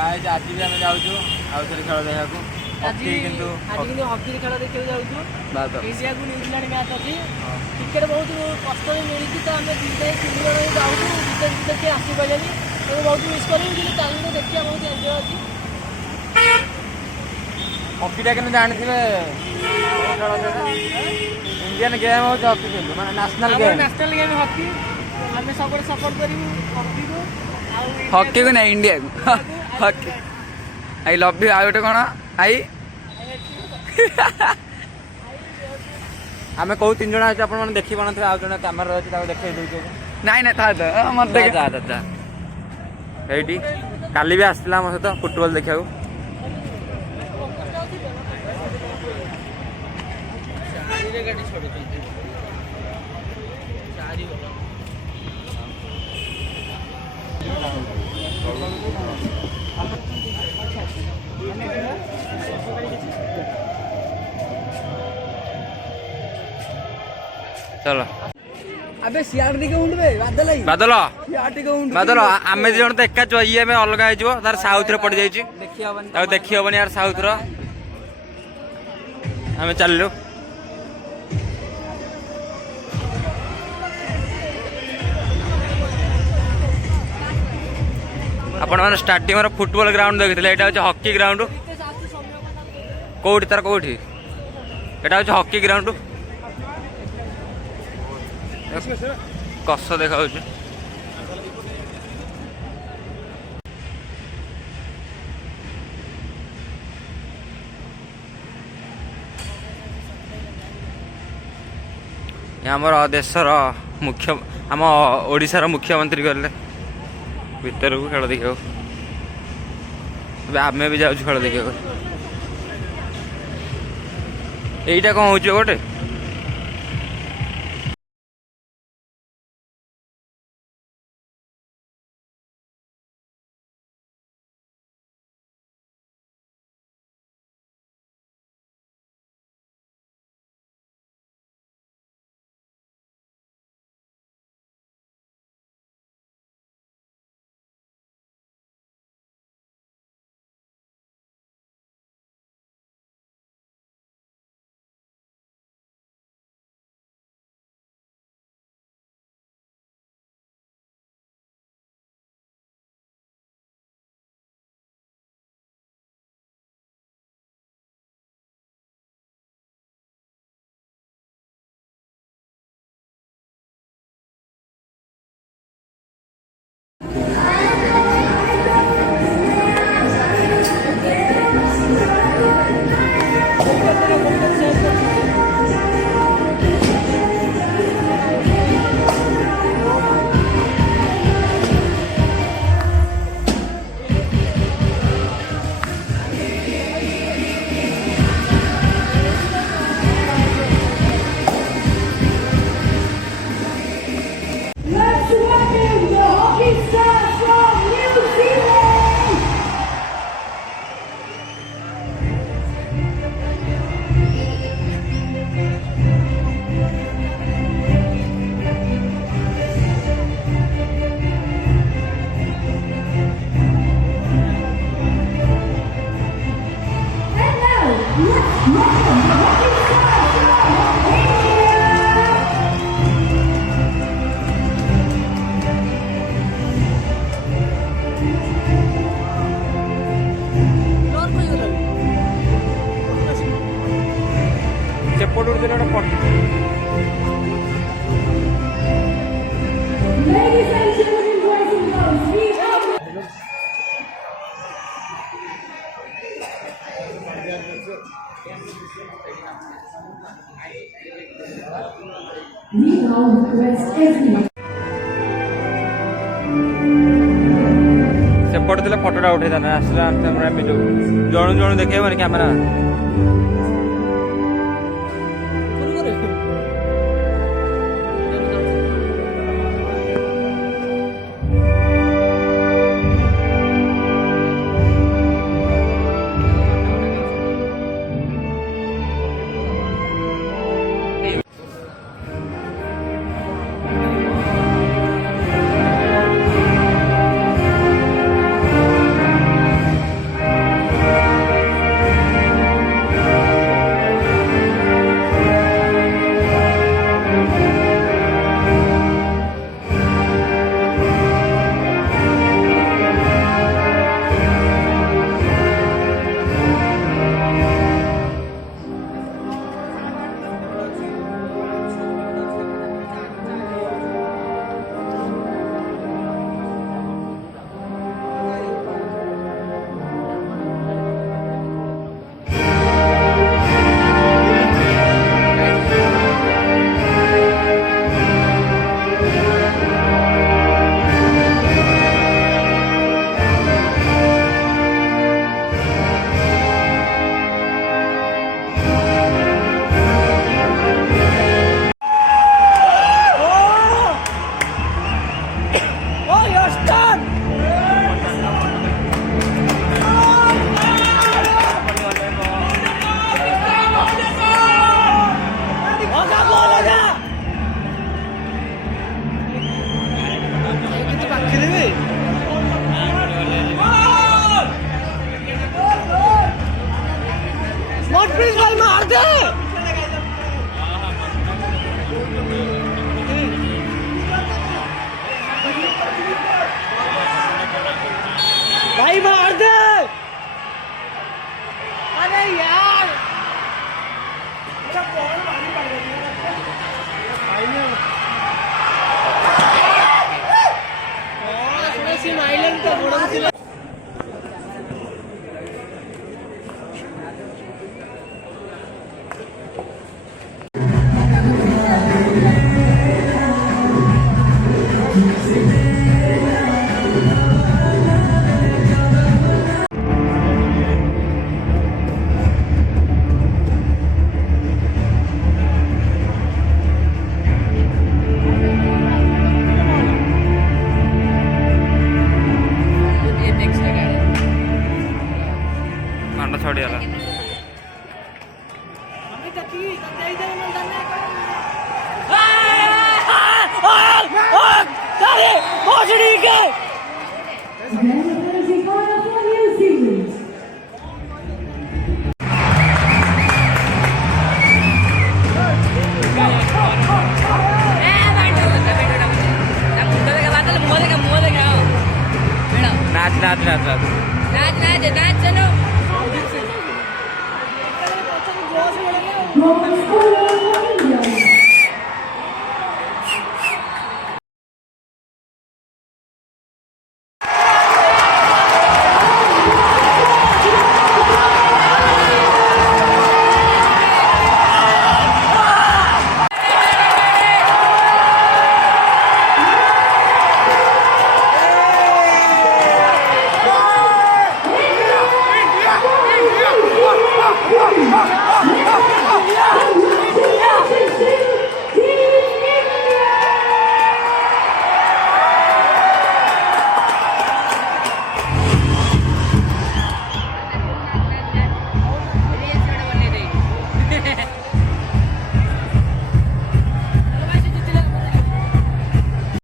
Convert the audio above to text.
Guys आज भी हम जाऊँ आउ थे खेल देखा हॉकी किंतु हॉकी खेल देखा जाऊँ इंडिया को न्यूजीलैंड मैच अच्छी टिकेट बहुत कष्ट मिली तो आम दुई तीन जन जाऊँ जिते किए आसपारे तो बहुत मिस करूँ कि चलते देखिए बहुत एंजय अच्छी हॉकीटा कि जानते इंडियन गेम हूँ हॉकी खेल मैं नेशनल गेम हॉकी आम सब सपोर्ट करूँ हॉकी को हॉकी को नहीं इंडिया को हॉकी आई लव यू आ गोटे कौन आई आम कौ तीन जन आज आप देखी पान थे आज जन कैमेरा अच्छे देखे दूचे नाई ना था तो मत देख ये काली भी आसला मो सहित फुटबॉल देखा चलो अबे सियार दिके उंडबे बादल आई बादल सियार दिके उंड बादल आमे जन तो एका ये अलग हो तार साउथ रे पड़ जाइए देखी हबनी यार साउथ रो आमे चललु आपण मैंने स्टार्टिंग में फुटबॉल ग्राउंड देखते यहाँ हूँ हॉकी ग्राउंड कौटी तार कौटी यहाँ हूँ हॉकी ग्राउंड कस देखा आमर देशर मुख्य आम ओडिशार मुख्यमंत्री गले भीतर को खेल देखा आमे भी जाऊँ खेल देखा यहीटा कौन हो गोटे सेपट थे फटोटा उठे आसला जन जन देखे कैमेरा भाई मार दे। अरे यार आइलैंड का गोड़ा खंड छोड़ी वाला नाच नाच नाच नाच चलो